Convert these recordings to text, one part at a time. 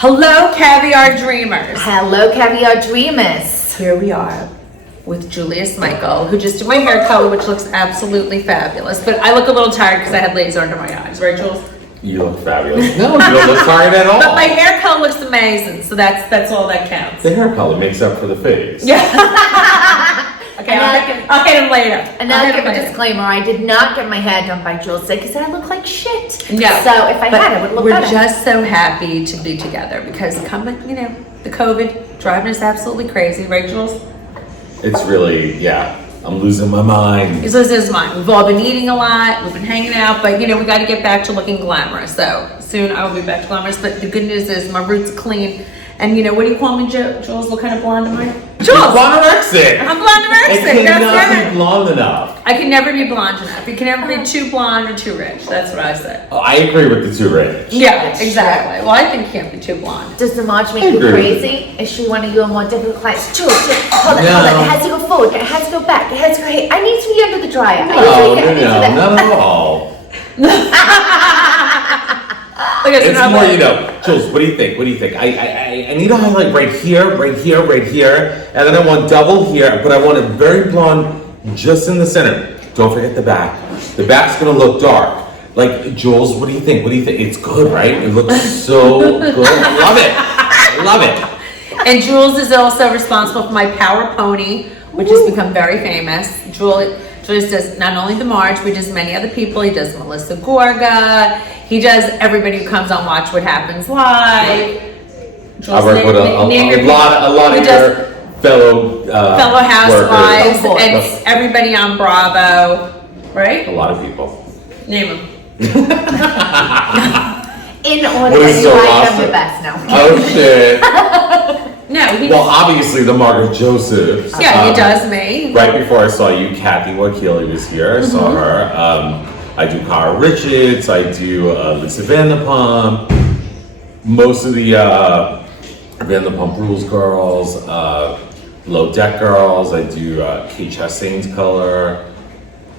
Hello, Caviar Dreamers. Hello, Caviar Dreamers. Here we are with Julius Michael, who just did my hair color, which looks absolutely fabulous. But I look a little tired because I had laser under my eyes, right, Jules? You look fabulous. No, you don't look tired at all. But my hair color looks amazing, so that's all that counts. The hair color makes up for the face. Yeah. Okay, I'll hit him later. And I'll give a disclaimer, I did not get my hair done by Jules because I look like shit. No. So if I had, it would look we're better. We're just so happy to be together because the COVID driving us absolutely crazy, right, Jules? It's really, I'm losing my mind. He's losing his mind. We've all been eating a lot, we've been hanging out, but we got to get back to looking glamorous. So soon I will be back to glamorous, but the good news is my roots are clean. And what do you call me, Jules? What kind of blonde am I? Jules! Blonde-anorexic! I'm blonde-anorexic, It cannot be blonde enough. I can never be blonde enough. You can never be too blonde or too rich. That's what I say. Oh, I agree with the too rich. Yeah, exactly. Well, I think you can't be too blonde. Does the Marge make you crazy? Is she one of your more difficult clients? Jules, hold on. It has to go forward. It has to go back. It has to go here. I need to be under the dryer. No, not at all. It's more, Jules, what do you think? I need a highlight right here, and then I want double here, but I want it very blonde just in the center. Don't forget the back. The back's gonna look dark. Like, Jules, what do you think? It's good, right? It looks so good. I love it. And Jules is also responsible for my Power Pony, which has become very famous. Julius does not only the Marge, but he does many other people. He does Melissa Gorga. He does everybody who comes on Watch What Happens Live. I work with a lot of your fellow housewives and everybody on Bravo, right? A lot of people. Name them. In order that you like them the best now. Oh shit. No, obviously the Margaret Josephs. Yeah, he does me. Right before I saw you, Kathy Wakili was here. I saw her. I do Cara Richards. I do Lisa Vanderpump. Most of the Vanderpump Rules girls. Low Deck girls. I do Kate Chastain's color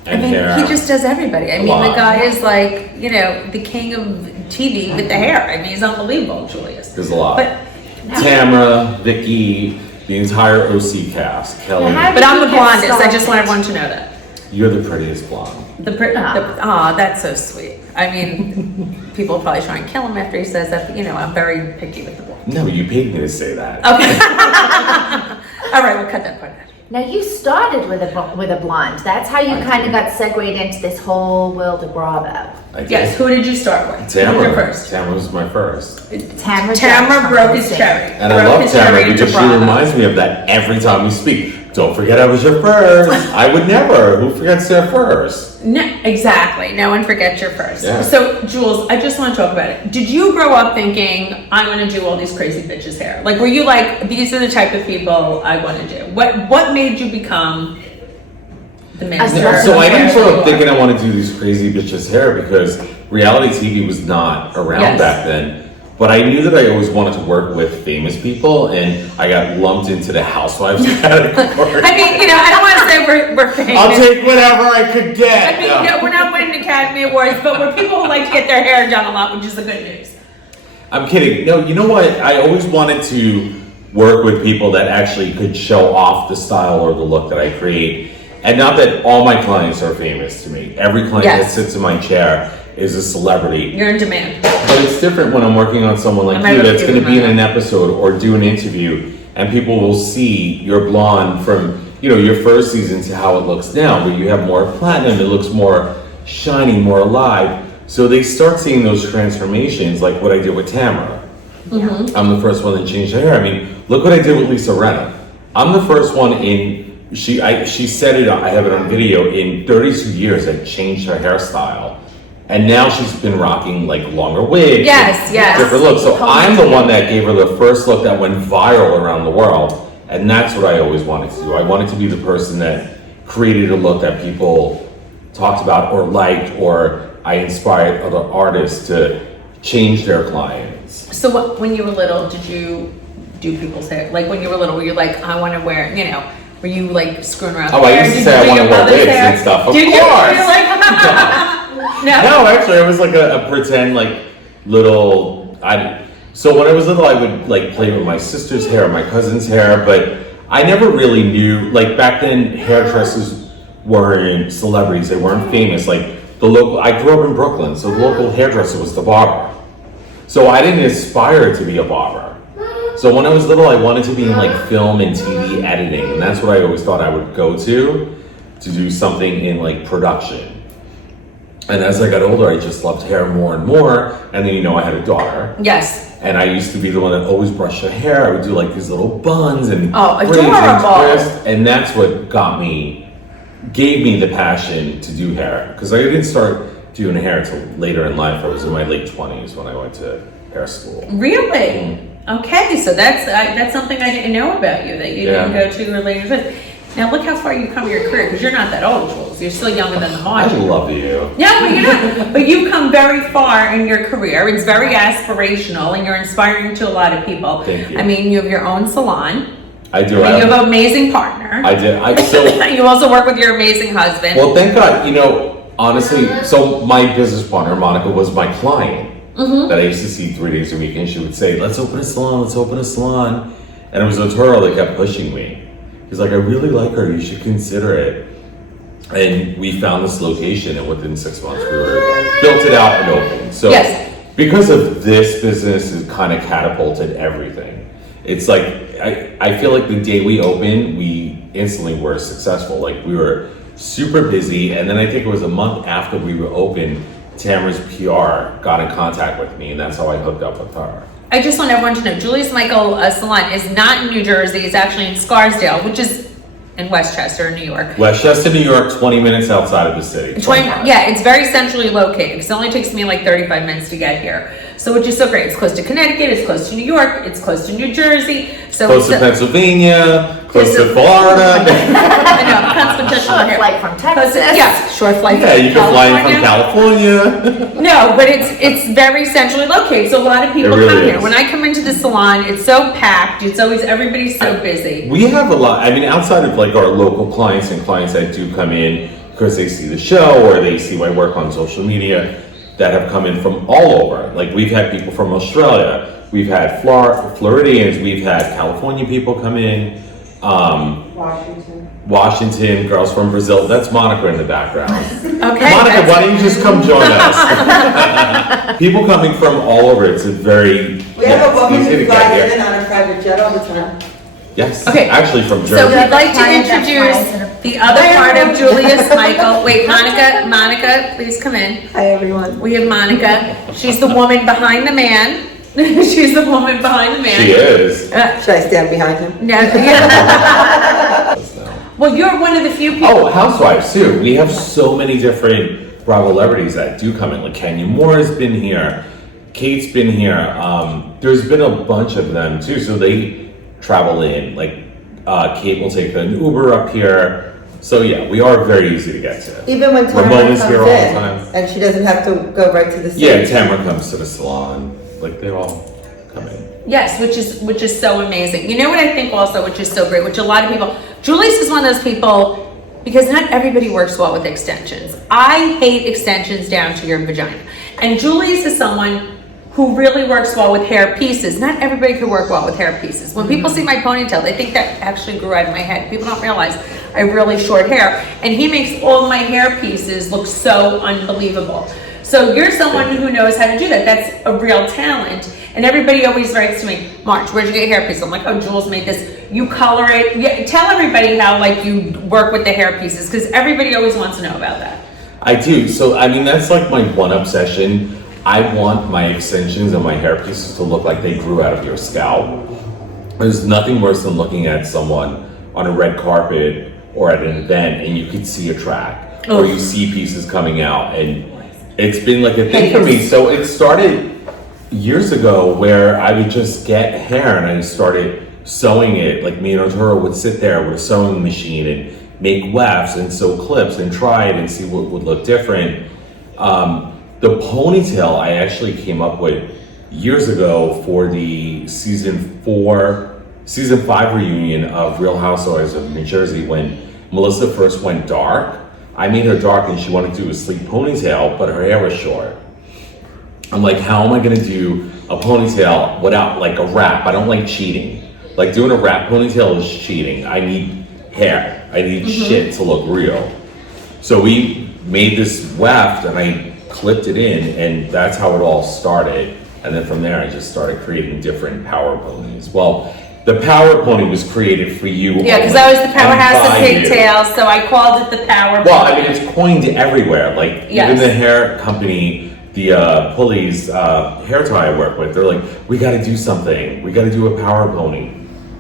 and hair. He just does everybody. The guy is like, the king of TV with the hair. He's unbelievable, Julius. There's a lot. But Tamra, Vicky, the entire OC cast, Kelly. But I'm the blondest. I just want everyone to know that. You're the prettiest blonde. That's so sweet. People will probably try and kill him after he says that, but I'm very picky with the blonde. No, you paid me to say that. Okay. All right, we'll cut that part out. Now you started with a blonde. That's how you kind of got segued into this whole world of Bravo. Yes. Who did you start with? Tamra. Who was your first? Tamra was my first. Tamra broke his cherry. And I love Tamra because she reminds me of that every time we speak. Don't forget I was your first. I would never. Who forgets their first? No, exactly. No one forgets your first. Yeah. So, Jules, I just want to talk about it. Did you grow up thinking, I'm going to do all these crazy bitches' hair? Like, were you like, these are the type of people I want to do? What made you become the master? So I didn't grow up thinking I want to do these crazy bitches' hair because reality TV was not around back then. But I knew that I always wanted to work with famous people, and I got lumped into the housewives category. I don't want to say we're famous. I'll take whatever I could get. No, we're not winning Academy Awards, but we're people who like to get their hair done a lot, which is the good news. I'm kidding. No, you know what? I always wanted to work with people that actually could show off the style or the look that I create. And not that all my clients are famous to me. Every client that sits in my chair is a celebrity. You're in demand. But it's different when I'm working on someone like you that's going to be in an episode or do an interview, and people will see your blonde from your first season to how it looks now, where you have more platinum, it looks more shiny, more alive. So they start seeing those transformations, like what I did with Tamra. Mm-hmm. I'm the first one that changed her hair. Look what I did with Lisa Rinna. I'm the first one she said it, I have it on video, in 32 years I changed her hairstyle. And now she's been rocking like longer wigs. Yes. Different looks. So I'm the one that gave her the first look that went viral around the world. And that's what I always wanted to do. I wanted to be the person that created a look that people talked about or liked, or I inspired other artists to change their clients. So when you were little, did you do people's hair? Like when you were little, were you like, I want to wear, were you like screwing around? Oh, I used to say I want to wear wigs and stuff. Of course. No, actually, it was like a pretend little. So when I was little, I would like play with my sister's hair, my cousin's hair, but I never really knew, like back then, hairdressers weren't celebrities, they weren't famous. Like I grew up in Brooklyn, so the local hairdresser was the barber. So I didn't aspire to be a barber. So when I was little, I wanted to be in like film and TV editing, and that's what I always thought I would go to do something in like production. And as I got older, I just loved hair more and more. And then, I had a daughter. Yes. And I used to be the one that always brushed her hair. I would do like these little buns and braids adorable. and twists. And that's what gave me the passion to do hair. Because I didn't start doing hair until later in life. I was in my late 20s when I went to hair school. Really? Okay, so that's something I didn't know about you, that you didn't go to your later years. Now look how far you've come in your career, because you're not that old, Jules. You're still younger than the Marge. I love you. Yeah, but you're not. But you've come very far in your career. It's very aspirational, and you're inspiring to a lot of people. Thank you. I mean, you have your own salon. I do. And you have an amazing partner. I did. You also work with your amazing husband. Well, thank God. Honestly, so my business partner, Monica, was my client that I used to see 3 days a week, and she would say, let's open a salon. And it was Arturo that kept pushing me. He's like, I really like her, you should consider it. And we found this location, and within 6 months we built it out and opened. So because of this business, it kind of catapulted everything. It's like, I feel like the day we opened, we instantly were successful. Like we were super busy, and then I think it was a month after we were open, Tamra's PR got in contact with me, and that's how I hooked up with her. I just want everyone to know, Julius Michael Salon is not in New Jersey. It's actually in Scarsdale, which is in Westchester, New York. Westchester, New York, 20 minutes outside of the city. It's very centrally located, because it only takes me like 35 minutes to get here. So which is so great. It's close to Connecticut, it's close to New York, it's close to New Jersey. So close to Pennsylvania, close to Florida. I know, short flight from Texas. Short flight from California. You can fly in from California. No, but it's very centrally located, so a lot of people come here. When I come into the salon, it's so packed. It's always, everybody's so busy. We have a lot, outside of like our local clients and clients that do come in because they see the show or they see my work on social media, that have come in from all over. Like we've had people from Australia, we've had Floridians, we've had California people come in, Washington, girls from Brazil. That's Monica in the background. Okay. Monica, why don't you just come join us? People coming from all over. It's a very We have a woman who flies in on a private jet all the time. Yes. Okay. Actually from Jersey. So we'd like to introduce the other part of Julius Michael. Wait, Monica, please come in. Hi, everyone. We have Monica. She's the woman behind the man. She's the woman behind the man. She is. Should I stand behind him? No. Well, you're one of the few people. Oh, housewives too. We have so many different Bravolebs that do come in. Like Kenya Moore's been here. Kate's been here. There's been a bunch of them too. So they travel in. Like Kate will take an Uber up here. So yeah, we are very easy to get to. Even when Tamra Ramona's comes here all the in, time. and she doesn't have to go right to the city. Yeah, Tamra comes to the salon. Like they all come in. Yes, which is so amazing. You know what I think also, which is so great, which a lot of people, Julius is one of those people, because not everybody works well with extensions. I hate extensions down to your vagina. And Julius is someone who really works well with hair pieces. Not everybody can work well with hair pieces. When people see my ponytail, they think that actually grew out of my head. People don't realize I have really short hair. And he makes all my hair pieces look so unbelievable. So you're someone who knows how to do that. That's a real talent. And everybody always writes to me, Marge, where'd you get your hair pieces? I'm like, oh, Jules made this. You color it. Yeah, tell everybody how like you work with the hair pieces, because everybody always wants to know about that. I do. So that's like my one obsession. I want my extensions and my hair pieces to look like they grew out of your scalp. There's nothing worse than looking at someone on a red carpet or at an event and you could see a track or you see pieces coming out, and it's been like a thing for me. So it started years ago where I would just get hair and I started sewing it. Like me and Arturo would sit there with a sewing machine and make wefts and sew clips and try it and see what would look different. The ponytail I actually came up with years ago for the season 5 reunion of Real Housewives of New Jersey, when Melissa first went dark. I made her dark and she wanted to do a sleek ponytail, but her hair was short. I'm like, how am I gonna do a ponytail without like a wrap? I don't like cheating. Like doing a wrap ponytail is cheating. I need hair. I need shit to look real. So we made this weft and I clipped it in, and that's how it all started. And then from there, I just started creating different power ponies. Well, the power pony was created for you. Yeah, because I was the powerhouse of pigtails, so I called it the power pony. Well, I mean, it's coined everywhere. Like even the hair company, the Pulleys hair tie I work with, they're like, we got to do something. We got to do a power pony.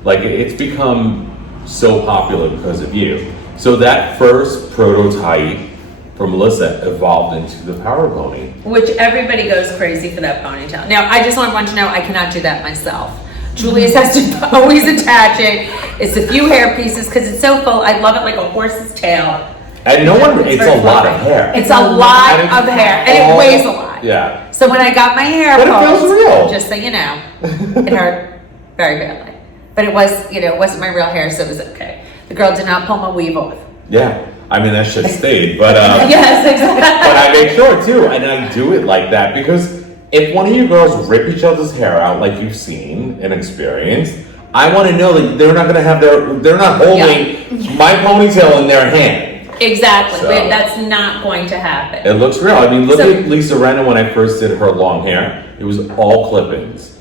Like it's become so popular because of you. So that first prototype from Melissa evolved into the power pony. Which everybody goes crazy for that ponytail. Now, I just want everyone to know I cannot do that myself. Julius has to always attach it. It's a few hair pieces because it's so full. I love it like a horse's tail. And it's a lot of hair. It's a lot of hair, and it weighs a lot. Yeah. So when I got my hair but it feels real. just so you know, it hurt very badly. But it was, it wasn't my real hair, so it was okay. The girl did not pull my weave off. Yeah. I mean, that shit stayed, but yes, exactly. But I make sure too, and I do it like that because if one of you girls rip each other's hair out like you've seen and experienced, I want to know that they're not going to have they're not holding my ponytail in their hand. Exactly. So, that's not going to happen. It looks real. I mean, look at Lisa Rinna when I first did her long hair. It was all clip-ins.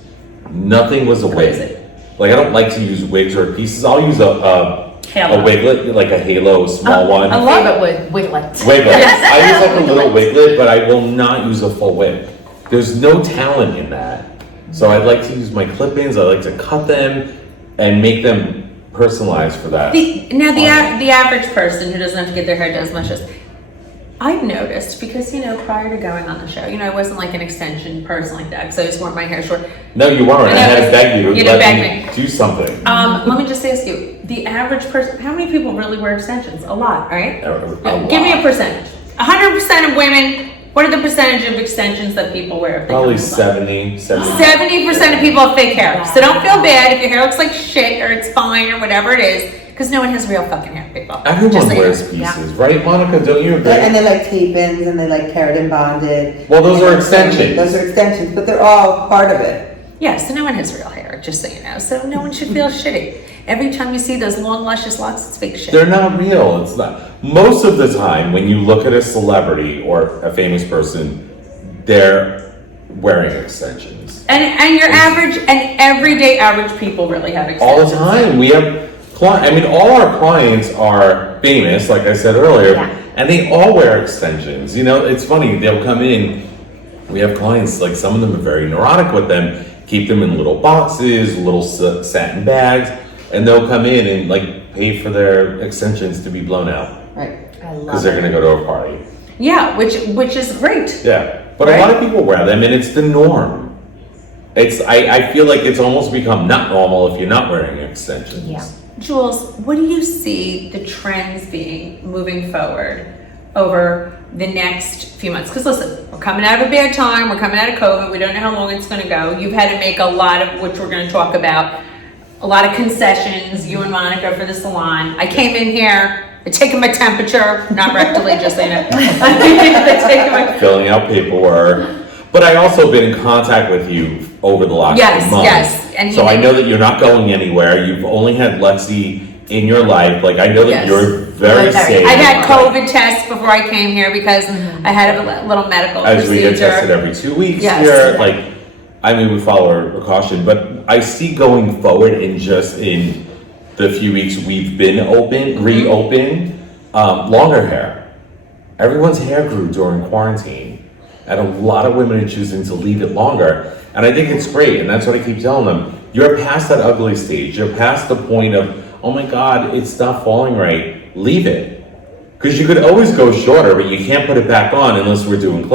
Nothing was a wig. Like I don't like to use wigs or pieces. I'll use a wiglet, like a halo, small one. I love it with wiglets. Wiglet. I use like a little wiglet, but I will not use a full wig. There's no talent in that. So I'd like to use my clip-ins. I like to cut them and make them personalized for that. The average person who doesn't have to get their hair done as much as I've noticed, because prior to going on the show, I wasn't like an extension person like that because I just want my hair short. No, you weren't. I had to beg you. Beg me. Do something. Let me just ask you: the average person, how many people really wear extensions? A lot, right? Give me a percentage. 100% of women. What are the percentage of extensions that people wear? Probably 70%. 70% of people have fake hair. So don't feel bad if your hair looks like shit or it's fine or whatever it is, because no one has real fucking hair, people. Everyone wears pieces, right, Monica? Don't you agree? And they like tape-ins and they like keratin bonded. Well, those are extensions. Those are extensions, but they're all part of it. Yeah, so no one has real hair, just so you know. So no one should feel shitty. Every time you see those long, luscious locks, it's fake shit. They're not real. It's not. Most of the time, when you look at a celebrity or a famous person, they're wearing extensions. And your average and everyday average people really have extensions. All the time. We have clients. I mean, all our clients are famous, like I said earlier, and they all wear extensions. It's funny. They'll come in. We have clients, like some of them are very neurotic with them, keep them in little boxes, little satin bags, and they'll come in and like pay for their extensions to be blown out. Right. I love Because they're going to go to a party. Yeah, which is great. Yeah. But a lot of people wear them and it's the norm. I feel like it's almost become not normal if you're not wearing extensions. Yeah. Jules, what do you see the trends being moving forward over the next few months? Because listen, we're coming out of a bad time, we're coming out of COVID, we don't know how long it's going to go. You've had to make a lot of, which we're going to talk about, a lot of concessions, you and Monica, for the salon. I came in here, they're taking my temperature, not rectally, just so you know. Filling out paperwork. But I also been in contact with you over the last few months. Yes. And so I know that you're not going anywhere. You've only had Lexi in your life. Like I know that you're very safe. I've had COVID tests before I came here because I had a little medical procedure. We get tested every 2 weeks here. Like, I mean, we follow our precaution, but I see going forward in the few weeks we've been reopened, longer hair. Everyone's hair grew during quarantine, and a lot of women are choosing to leave it longer. And I think it's great, and that's what I keep telling them. You're past that ugly stage. You're past the point of, oh my God, it's not falling right. Leave it. Because you could always go shorter, but you can't put it back on unless we're doing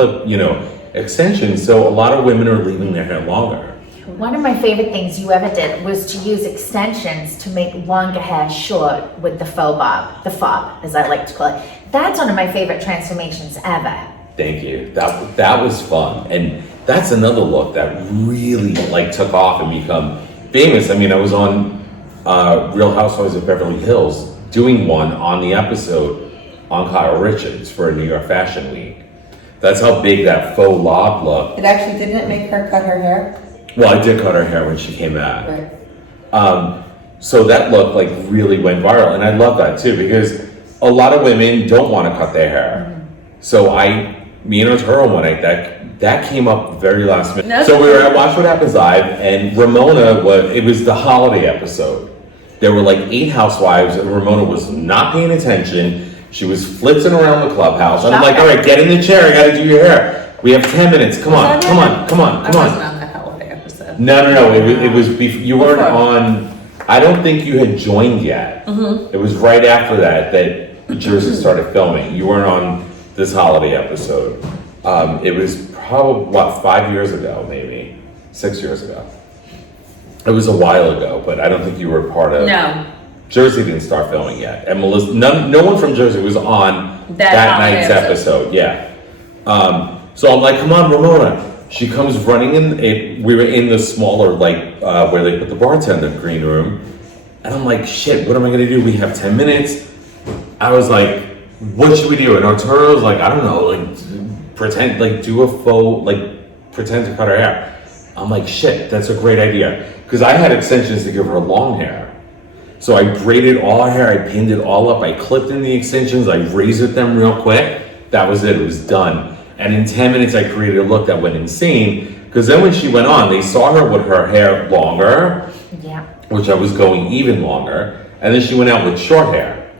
extensions. So a lot of women are leaving their hair longer. One of my favorite things you ever did was to use extensions to make longer hair short with the faux bob, the fob, as I like to call it. That's one of my favorite transformations ever. Thank you. That was fun. And that's another look that really took off and become famous. I mean, I was on Real Housewives of Beverly Hills doing one on the episode on Kyle Richards for a New York Fashion Week. That's how big that faux lob looked. It actually didn't make her cut her hair. Well, I did cut her hair when she came back. Right. So that look like really went viral, and I love that too because a lot of women don't want to cut their hair. So me and Arturo one night that came up very last minute. That's So we were at Watch What Happens Live, and Ramona it was the holiday episode. There were like 8 housewives, and Ramona was not paying attention. She was flitzing around the clubhouse. And I'm like, all right, get in the chair. I got to do your hair. We have 10 minutes. Come on. I wasn't on. on the holiday episode. No. It was you weren't on. I don't think you had joined yet. It was right after that Jersey started filming. You weren't on this holiday episode. It was probably 5 years ago, maybe 6 years ago. It was a while ago, but I don't think you were part of. No. Jersey didn't start filming yet, and Melissa. No one from Jersey was on That night's episode. Yeah. So I'm like, come on, Ramona. She comes running in. We were in the smaller, where they put the bartender green room. And I'm like, shit, what am I gonna do? We have 10 minutes. I was like, what should we do? And Arturo was like, I don't know, pretend, do a faux, pretend to cut her hair. I'm like, shit, that's a great idea. Because I had extensions to give her long hair. So I braided all her hair, I pinned it all up, I clipped in the extensions, I razored them real quick. That was it was done. And in 10 minutes, I created a look that went insane. Because then when she went on, they saw her with her hair longer, which I was going even longer. And then she went out with short hair.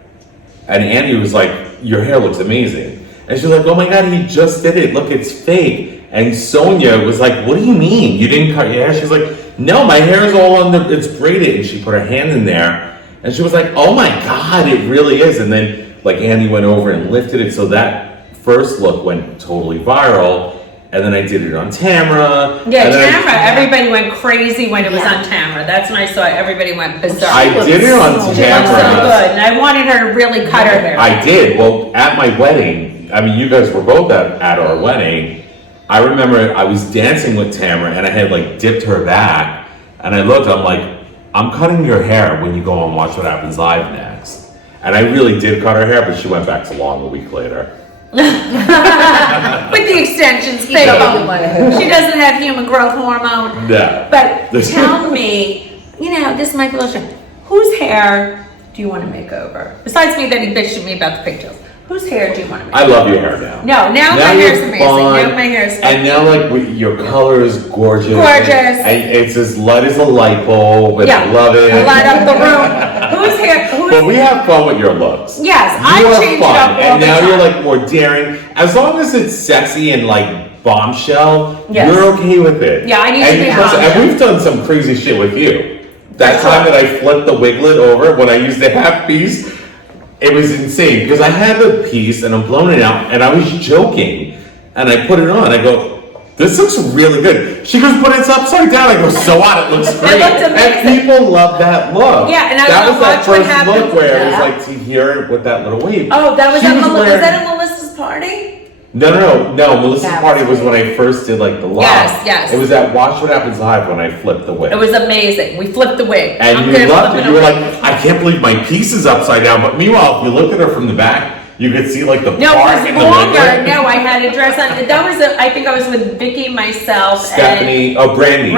And Andy was like, your hair looks amazing. And she was like, oh my God, he just did it. Look, it's fake. And Sonia was like, what do you mean? You didn't cut your hair? She's like, no, my hair is all it's braided. And she put her hand in there. And she was like, oh my God, it really is. And then Andy went over and lifted it. So that first look went totally viral. And then I did it on Tamra. Yeah, Tamra. Everybody went crazy when it was on Tamra. That's when I saw it. Everybody went bizarre. I did it on Tamra. She looked so good. And I wanted her to really cut her hair. I did. Well, at my wedding, I mean, you guys were both at our wedding. I remember I was dancing with Tamra and I had dipped her back. And I looked, I'm like, I'm cutting your hair when you go on Watch What Happens Live next. And I really did cut her hair, but she went back to long a week later. With the extensions, fake. She doesn't have human growth hormone. No. But tell me, this Michael Ocean, whose hair do you want to make over? Besides me that he bitched at me about the pigtails. Whose hair do you want to make I love your hair now. No, now my hair's amazing. Now my hair's fun. And now your color is gorgeous. Gorgeous. And it's as light as a light bulb. And I love it. Light up the room. Whose hair? But we have fun with your looks. Yes, I change it up all And the now time. you're more daring. As long as it's sexy and bombshell, Yes. you're okay with it. Yeah, I need to be bombshell. And we've done some crazy shit with you. That time that I flipped the wiglet over when I used the half piece, it was insane because I had the piece and I'm blowing it out and I was joking and I put it on. I go, this looks really good. She goes, but it's upside down. I go, so what? It looks great. It looked amazing. And people love that look. Yeah, and I that was was that watch what first happened. look where it was to hear it with that little wave. Oh, that was She at was was wearing- that at Melissa's party? No. Melissa's That party was was when I first did the live. Yes. It was at Watch What Happens Live when I flipped the wig. It was amazing. We flipped the wig. And I'm you good at loved it. flipping You were a like, wig. I can't believe my piece is upside down. But meanwhile, if you looked at her from the back, you could see the No, it part was in the longer. wig. No, I had a dress on. That was, I think I was with Vicky, myself, Stephanie, and Brandy.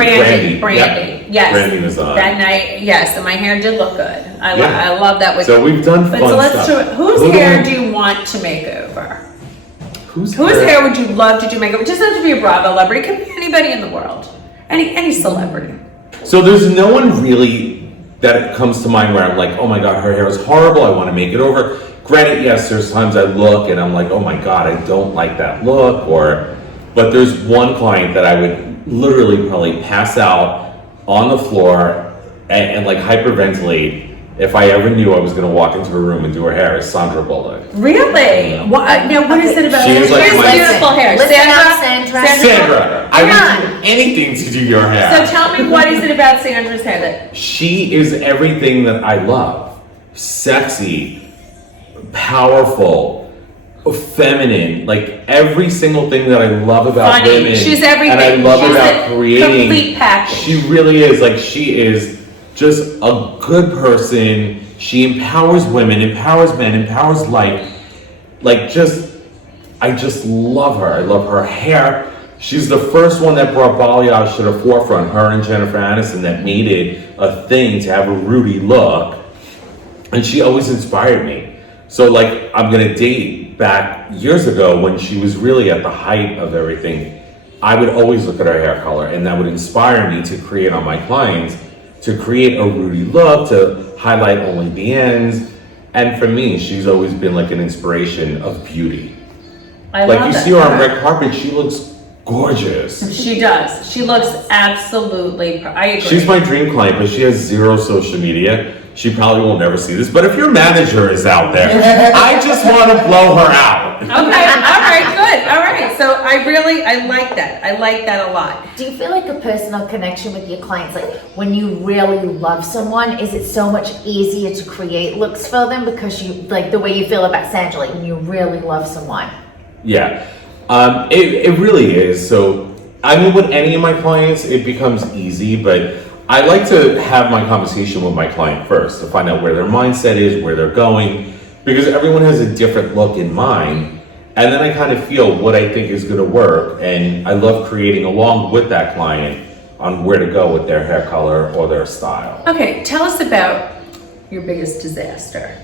Brandy. Yep. Yes. Brandy was on. That night, yes, and my hair did look good. I Yeah. love that wig. So we've done But fun so let's stuff. do it. Whose Who hair do do you want to make over? Whose hair would you love to do make over? It doesn't have to be a Bravo celebrity. It could be anybody in the world. Any celebrity. So there's no one really that comes to mind where I'm like, oh my God, her hair is horrible. I want to make it over. Granted, yes, there's times I look and I'm like, oh my God, I don't like that look. But there's one client that I would literally probably pass out on the floor and hyperventilate if I ever knew I was going to walk into her room and do her hair. Is Sandra Bullock. Really? What? No, what is it about? She is like She's my- beautiful hair. Listen up, Sandra. Sandra, I Come would do anything to do your hair. So tell me, what is it about Sandra's hair that? She is everything that I love. Sexy, powerful, feminine, every single thing that I love about Funny. women. She's everything. And I love She's about a creating. complete package. She really is. She is just a good person. She empowers women, empowers men, empowers life. I just love her. I love her hair. She's the first one that brought balayage to the forefront, her and Jennifer Aniston, that made it a thing to have a Rudy look. And she always inspired me. So like, I'm gonna date back years ago when she was really at the height of everything. I would always look at her hair color, and that would inspire me to create on my clients, to create a Rudy look, to highlight only the ends. And for me, she's always been like an inspiration of beauty. I Like love you that. see her on red carpet, she looks gorgeous. She does. She looks absolutely, I agree. She's my dream client, but she has zero social media. She probably will never see this. But if your manager is out there, I just want to blow her out. Okay, all right, good, all right. So I like that. I like that a lot. Do you feel like a personal connection with your clients? Like when you really love someone, is it so much easier to create looks for them because you like the way you feel about Sandra, like when you really love someone? Yeah, it really is. So, I mean, with any of my clients, it becomes easy, but I like to have my conversation with my client first to find out where their mindset is, where they're going, because everyone has a different look in mind. And then I kind of feel what I think is going to work. And I love creating along with that client on where to go with their hair color or their style. Okay, tell us about your biggest disaster.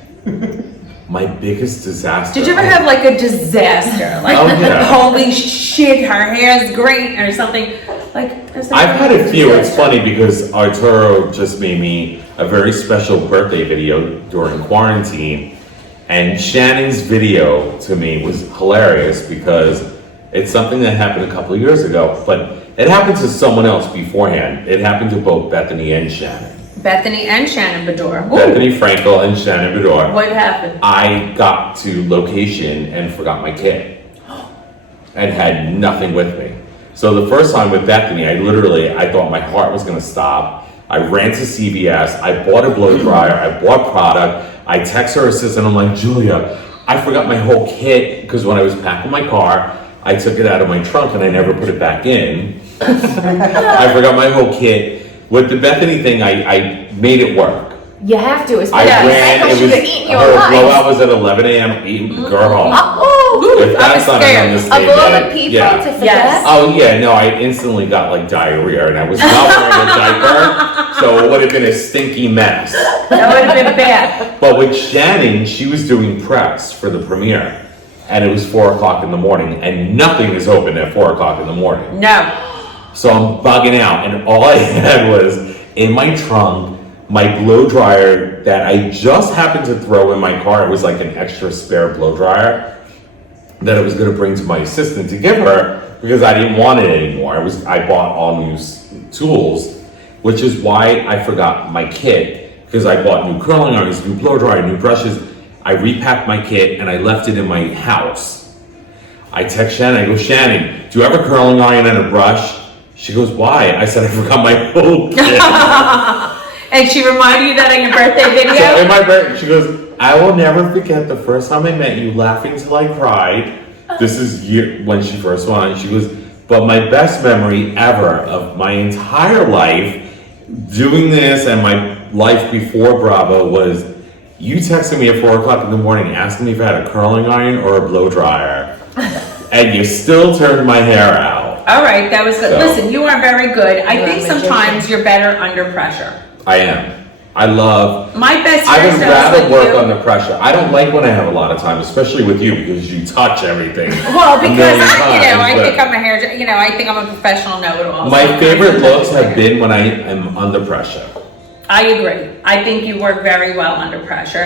My biggest disaster. Did you ever have like a disaster? Like, Oh, yeah. holy shit, her hair's great or something? Like, is there I've had a few. disaster? It's funny because Arturo just made me a very special birthday video during quarantine. And Shannon's video to me was hilarious because it's something that happened a couple of years ago, but it happened to someone else beforehand. It happened to both Bethany and Shannon. Bethany and Shannon Bedore. Ooh, Bethany Frankel and Shannon Bedore. what happened? I got to location and forgot my kit and had nothing with me. So the first time with Bethany, I thought my heart was gonna stop. I ran to CVS, I bought a blow dryer, I bought product, I text her assistant, I'm like, Julia, I forgot my whole kit, because when I was packing my car, I took it out of my trunk and I never put it back in. I forgot my whole kit. With the Bethany thing, I made it work. You have to, I especially ran, it was, her blowout was at 11 a.m. eating girl. Oh, If that's not an understatement. of all the people Yeah. to forget. Yes. Oh yeah, no, I instantly got like diarrhea and I was not wearing a diaper, so it would have been a stinky mess. That would have been bad. But with Shannon, she was doing press for the premiere and it was 4 o'clock in the morning and nothing is open at 4 o'clock in the morning. No. So I'm bugging out and all I had was in my trunk, my blow dryer that I just happened to throw in my car. It was like an extra spare blow dryer that I was going to bring to my assistant to give her because I didn't want it anymore. I bought all new tools, which is why I forgot my kit because I bought new curling irons, new blow dryer, new brushes. I repacked my kit and I left it in my house. I text Shannon, I go, Shannon, do you have a curling iron and a brush? She goes, why? I said, I forgot my whole kit. And she reminded you that in your birthday video? So in my birthday, she goes, I will never forget the first time I met you laughing till I cried. This is when she first won. She goes, but my best memory ever of my entire life doing this and my life before Bravo was you texting me at 4 o'clock in the morning asking me if I had a curling iron or a blow dryer. And you still turned my hair out. All right, that was good. So- Listen, you are very good. I You're think a magician. sometimes you're better under pressure. I am. I love My best I would hairstyles rather like work you. under pressure. I don't like when I have a lot of time, especially with you because you touch everything. Well, a because million I times, think but I'm a I think I'm a professional know-it-all. my So favorite I'm looks touch have been when I am under pressure. I agree. I think you work very well under pressure.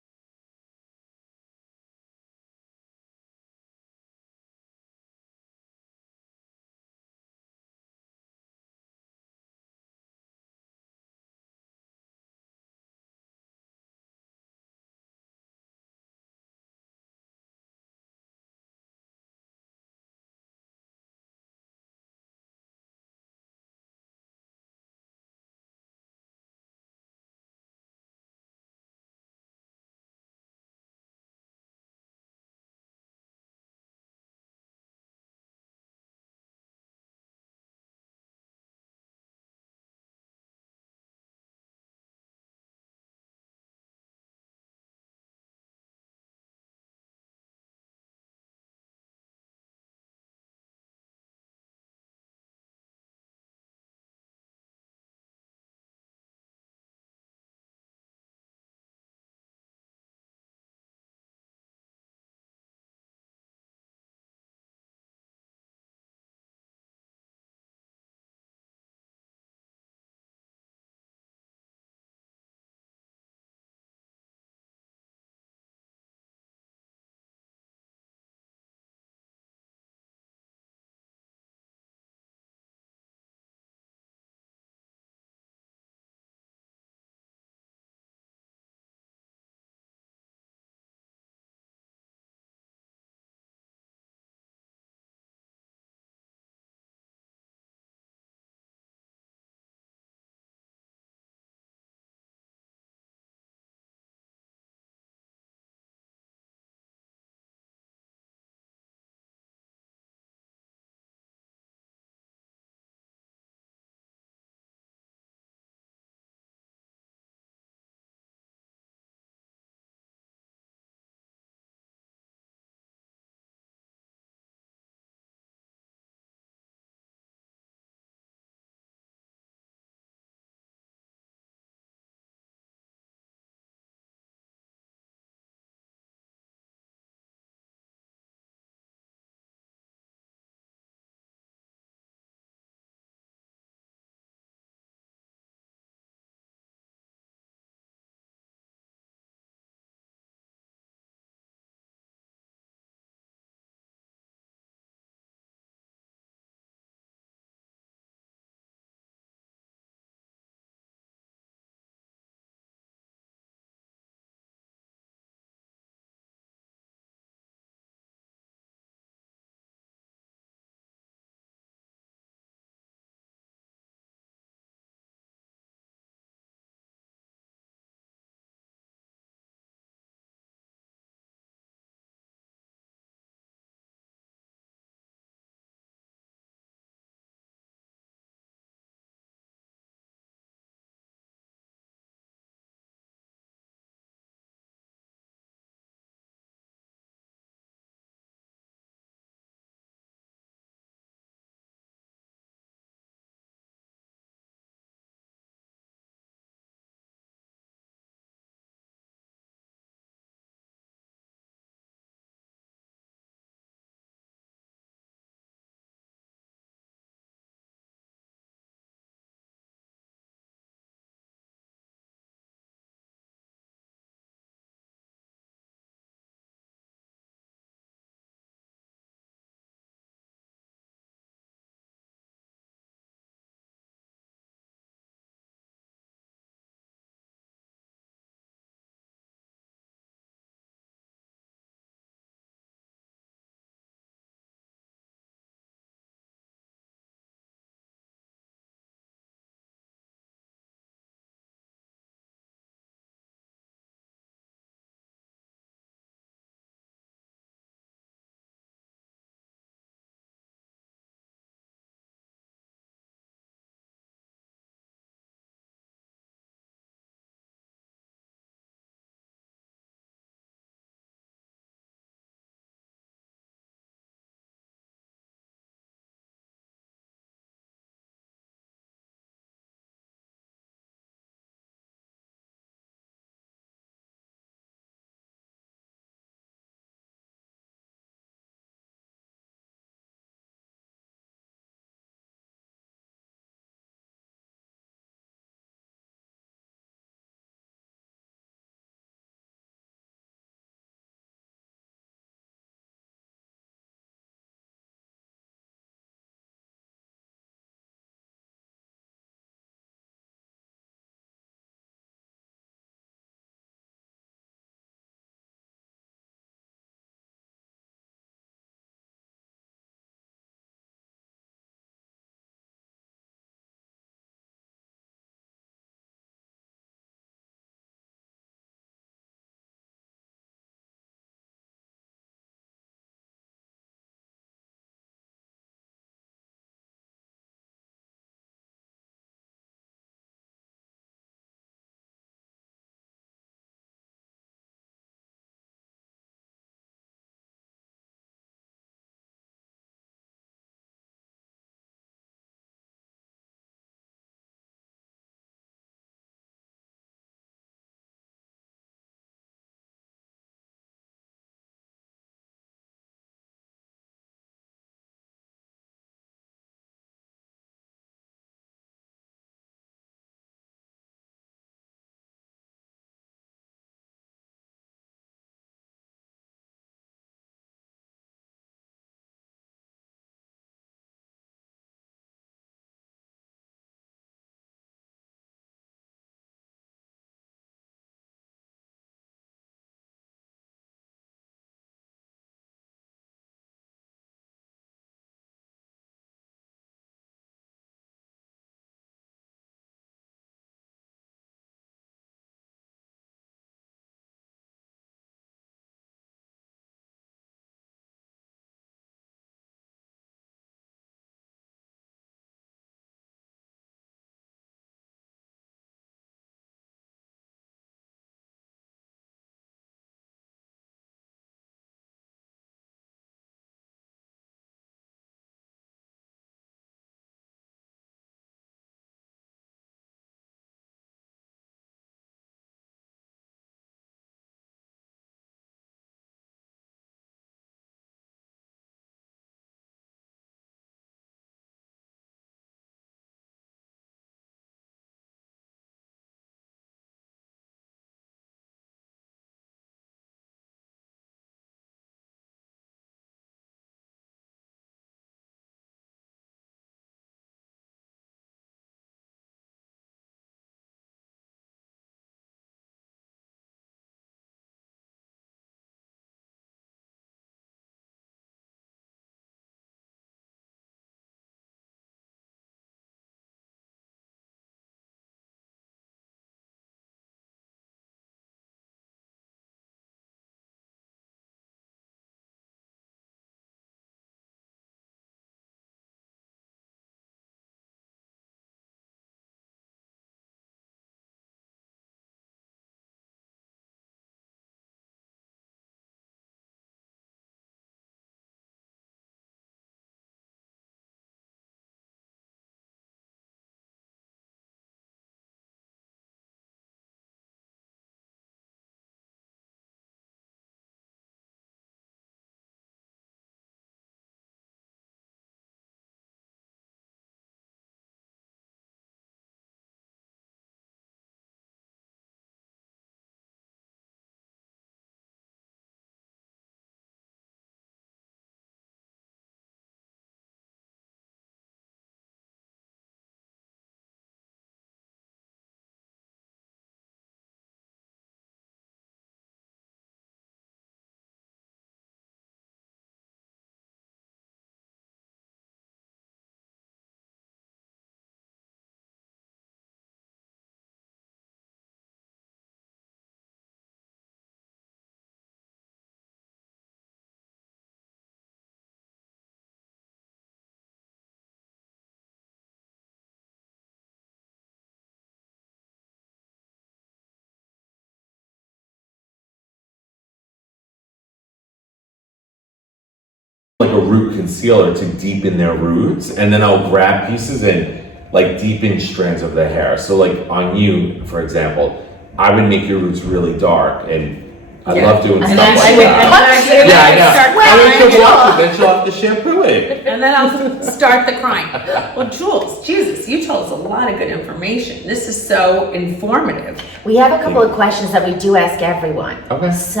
like a root concealer to deepen their roots, and then I'll grab pieces and like deepen strands of the hair. So like on you, for example, I would make your roots really dark, and I love doing stuff like that. Yeah, I know. And then she'll wash it, then she'll have to shampoo it. And then I'll start the crying. Well, Jules, Jesus, you told us a lot of good information. This is so informative. We have a couple of questions that we do ask everyone. Okay. So,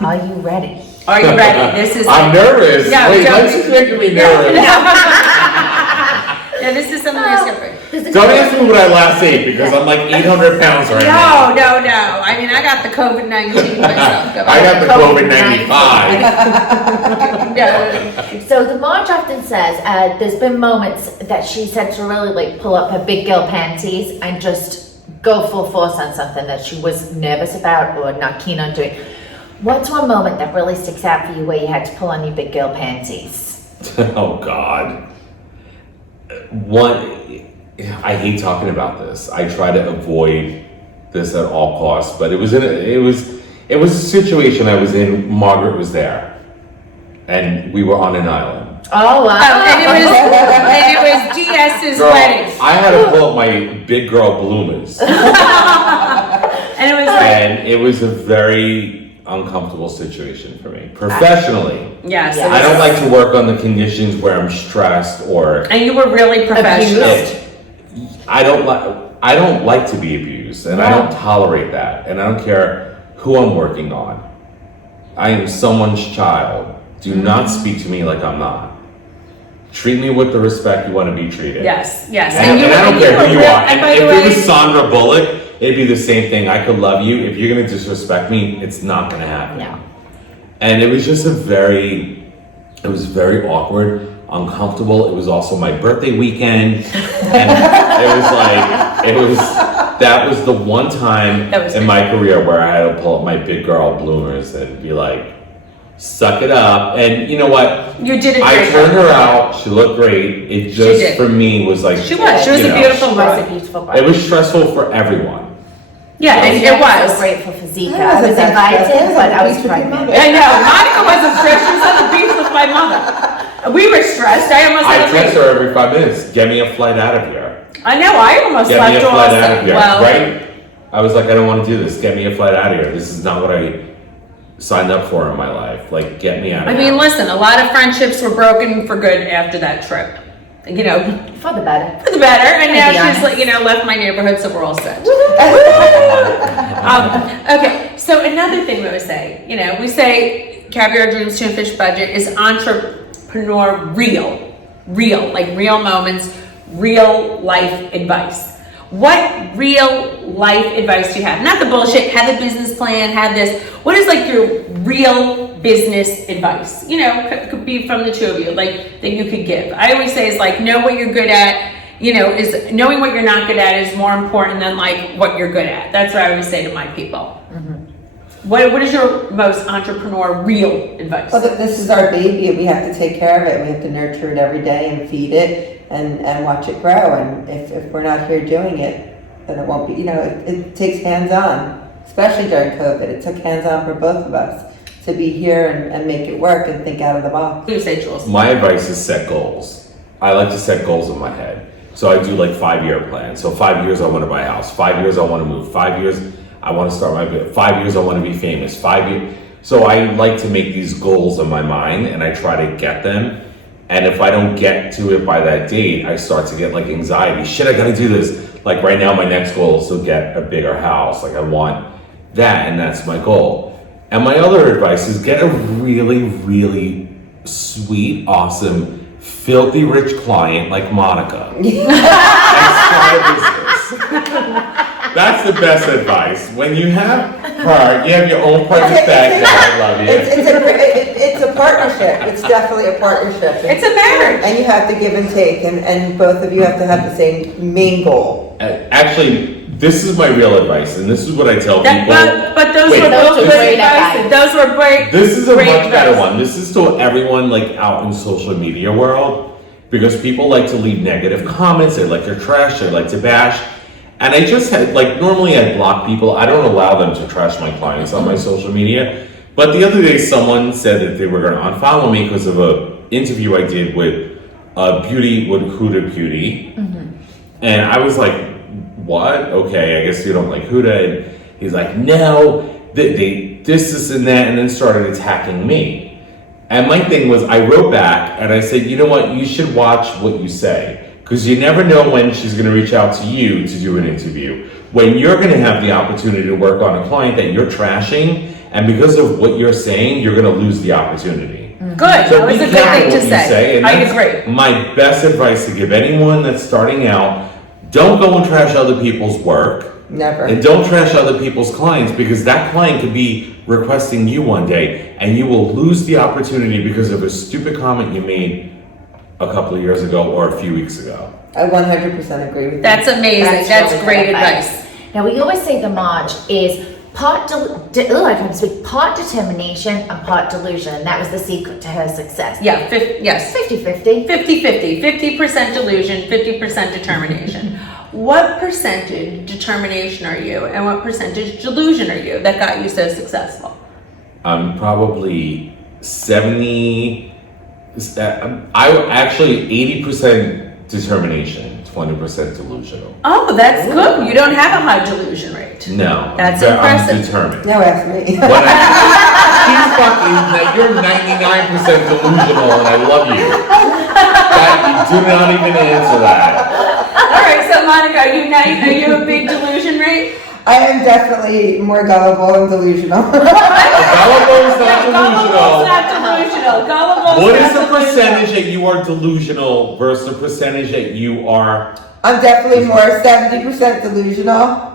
are you ready? Are you ready? This is. I'm nervous. No, Wait, don't let's just make me nervous. Yeah, this is something that's different. Don't ask me what I last ate because I'm like 800 pounds right now. No. I mean, I got the COVID-19 myself. I got the COVID-95. No. So the Marge often says there's been moments that she's had to really like pull up her big girl panties and just go full force on something that she was nervous about or not keen on doing. What's one moment that really sticks out for you where you had to pull on your big girl panties? Oh God. I hate talking about this. I try to avoid this at all costs, but it was a situation I was in. Margaret was there, and we were on an island. Oh wow! And it was GS's Girl, wedding. I had to pull up my big girl bloomers, And it was like, and it was a very uncomfortable situation for me professionally. yes. Yeah. I don't like to work on the conditions where I'm stressed or. And you were really professional. Abused. I don't like to be abused, and I don't tolerate that, and I don't care who I'm working on. I am someone's child. Do not speak to me like I'm not. Treat me with the respect you want to be treated. Yes. And I don't care who you are. And by If the it way, was Sandra Bullock, it'd be the same thing. I could love you. If you're gonna disrespect me, it's not gonna happen. No. And it was just very awkward, uncomfortable. It was also my birthday weekend, and that was the one time in my career where I had to pull up my big girl bloomers and be like, suck it up. And you know what? you did it. I turned her out. She looked great. It just did. for me was like She was a beautiful She was bride. a beautiful bride. It was stressful for everyone. Yeah, and it I was. so grateful for Zika. I I was wasn't that invited, stressed. but I was Beach with your pregnant. mother. I know. Monica wasn't stressed. She was on the beach with my mother. We were stressed. I almost I had a text beach. her every 5 minutes. Get me a flight out of here. I know. I almost Get me left a flight out of also. here. Well, Right? I was like, I don't want to do this. Get me a flight out of here. This is not what I signed up for in my life. Like, get me out of I here. mean, listen. A lot of friendships were broken for good after that trip. You know, For the better. for the better. And To now be she's honest. like, left my neighborhood, so we're all set. Okay, so another thing we would say, we say Caviar Dreams Tuna Fish Budget is entrepreneur real, like real moments, real life advice. What real life advice do you have? Not the bullshit, have a business plan, have this. What is like your real business advice? Could be from the two of you, like that you could give. I always say is like, know what you're good at. Is knowing what you're not good at is more important than like what you're good at. That's what I always say to my people. Mm-hmm. What is your most entrepreneur real advice? Well, this is our baby, and we have to take care of it. We have to nurture it every day and feed it and watch it grow. And if we're not here doing it, then it won't be. It takes hands-on, especially during COVID. It took hands-on for both of us to be here and make it work and think out of the box. What do you say, Jules? My advice is set goals. I like to set goals in my head. So I do like 5-year plans. So 5 years I want to buy a house. 5 years I want to move. 5 years I want to start my business. 5 years I want to be famous. 5 years. So I like to make these goals in my mind and I try to get them. And if I don't get to it by that date, I start to get like anxiety. Shit, I gotta do this. Like right now, my next goal is to get a bigger house. Like I want that, and that's my goal. And my other advice is get a really, really sweet, awesome, filthy rich client like Monica. And start a business. That's the best advice. When you have her, you have your own private bag. I love you. It's a partnership. It's definitely a partnership. It's a marriage. And you have to give and take, and both of you have to have the same main goal. Actually, this is my real advice, and this is what I tell people. But those Wait, were both those are good great advice. advice. Those were great. This is a great much better advice. one. This is to everyone like out in social media world, because people like to leave negative comments. They like to trash. They like to bash. And I just had normally I block people. I don't allow them to trash my clients on my social media. But the other day, someone said that they were going to unfollow me because of a interview I did with Beauty with Huda Beauty. And I was like, what? Okay, I guess you don't like Huda. And he's like, no, they this, and that, and then started attacking me. And my thing was, I wrote back and I said, you know what? You should watch what you say. Because you never know when she's going to reach out to you to do an interview. When you're going to have the opportunity to work on a client that you're trashing, and because of what you're saying, you're going to lose the opportunity. Good. So That was be a good careful thing to what you say. and I that's agree. My best advice to give anyone that's starting out: don't go and trash other people's work, Never. and don't trash other people's clients, because that client could be requesting you one day, and you will lose the opportunity because of a stupid comment you made a couple of years ago or a few weeks ago. I 100% agree with you. That's amazing. That's really great good advice. Now we always say the Marge is part determination and part delusion, and that was the secret to her success. Yeah, yes. 50-50. 50-50. 50% delusion, 50% determination. What percentage determination are you, and what percentage delusion are you that got you so successful? I'm probably 70. I actually 80% determination, 20% delusional. Oh, that's good. You don't have a high delusion rate. No, That's I'm impressive. determined. No, ask me. When she's fucking, you're 99% delusional, and I love you. You do not even answer that. All right, so Monica, are you a big delusion rate? I am definitely more gullible and delusional. Gullible is not Gullible's delusional. not delusional. Gullible's What not is the delusional. percentage that you are delusional versus the percentage that you are? I'm definitely more 70% delusional.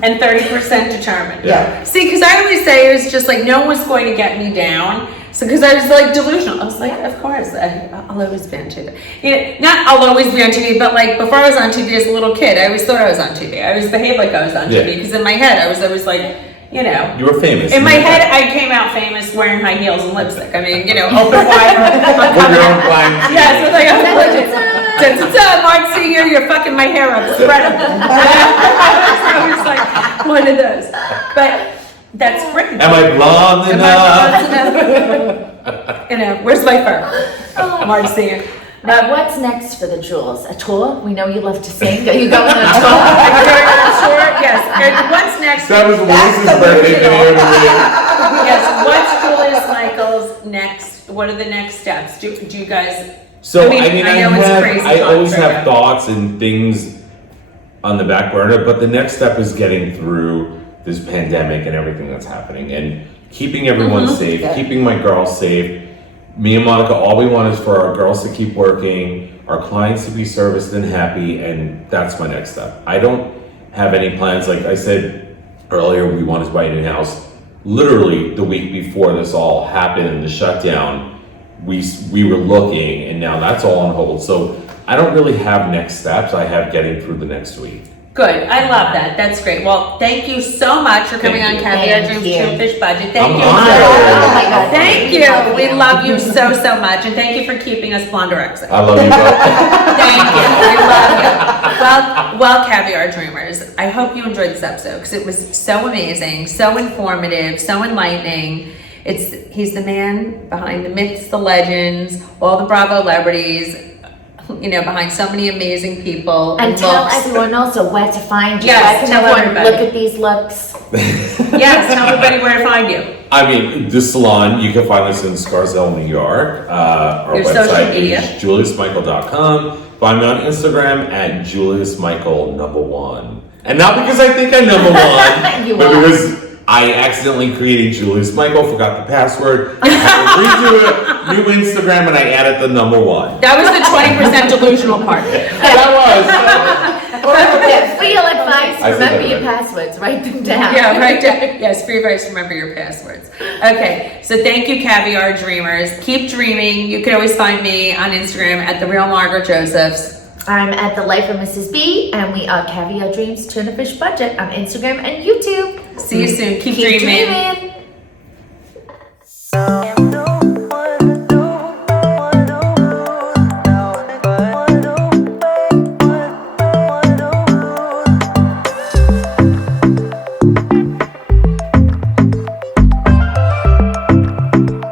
And 30% determined. Yeah. See, because I always say it was just like no one's going to get me down. So, because I was like delusional, I was like, of course, I'll always be on TV. You know, not I'll always be on TV, but like before I was on TV as a little kid, I always thought I was on TV. I always behaved like I was on TV because in my head I was always like, you know. You were famous. In my head, I came out famous wearing high heels and lipstick. I mean, you know, open wide. With your own blind. Yes, with like a Marge Singer, you're fucking my hair up, spread them. I was like one of those. But that's freaking. Am I blonde enough? You know, where's my fur? Marge Singer. Now what's next for the Jewels? A tour? We know you love to sing. Are you going on a I'm tour? going on a tour. Yes. And what's next? That was Lewis's birthday video to me. Yes. What's Julius Michael's next? What are the next steps? Do you guys? So I mean, I know it's crazy I talk always right have now. thoughts and things on the back burner, but the next step is getting through this pandemic and everything that's happening, and keeping everyone safe, Okay. keeping my girls safe. Me and Monica, all we want is for our girls to keep working, our clients to be serviced and happy, and that's my next step. I don't have any plans. Like I said earlier, we wanted to buy a new house. Literally the week before this all happened, the shutdown, we were looking, and now that's all on hold. So I don't really have next steps. I have getting through the next week. Good. I love that. That's great. Well, thank you so much for coming Thank on you. Caviar Thank Dreams you. Tuna Fish Budget. I'm Thank you. honored. Oh my God. Thank you. We love you so much, and thank you for keeping us blonderexic. I love you both. Thank you. We love you. Well, Caviar Dreamers, I hope you enjoyed this episode because it was so amazing, so informative, so enlightening. He's the man behind the myths, the legends, all the Bravo celebrities, you know, behind so many amazing people. And tell looks. everyone also where to find you. Yes, Where can tell everyone everybody. look at these looks? Yes, tell everybody where to find you. I mean, the salon, you can find us in Scarsdale, New York. Our Your social website media. is juliusmichael.com. Find me on Instagram at juliusmichael1. And not because I think I'm number one, You but are. because I accidentally created Julius Michael, forgot the password. I had to redo it, new Instagram, and I added the number 1. That was the 20% delusional part. That was. For your advice, I said remember that your right. passwords. Write them down. Yeah, right down. Yes, free advice, remember your passwords. Okay, so thank you, Caviar Dreamers. Keep dreaming. You can always find me on Instagram at The Real Margaret Josephs. I'm at The Life of Mrs. B, and we are Caviar Dreams Tuna Fish Budget on Instagram and YouTube. See you soon. Keep Keep dreaming. dreaming.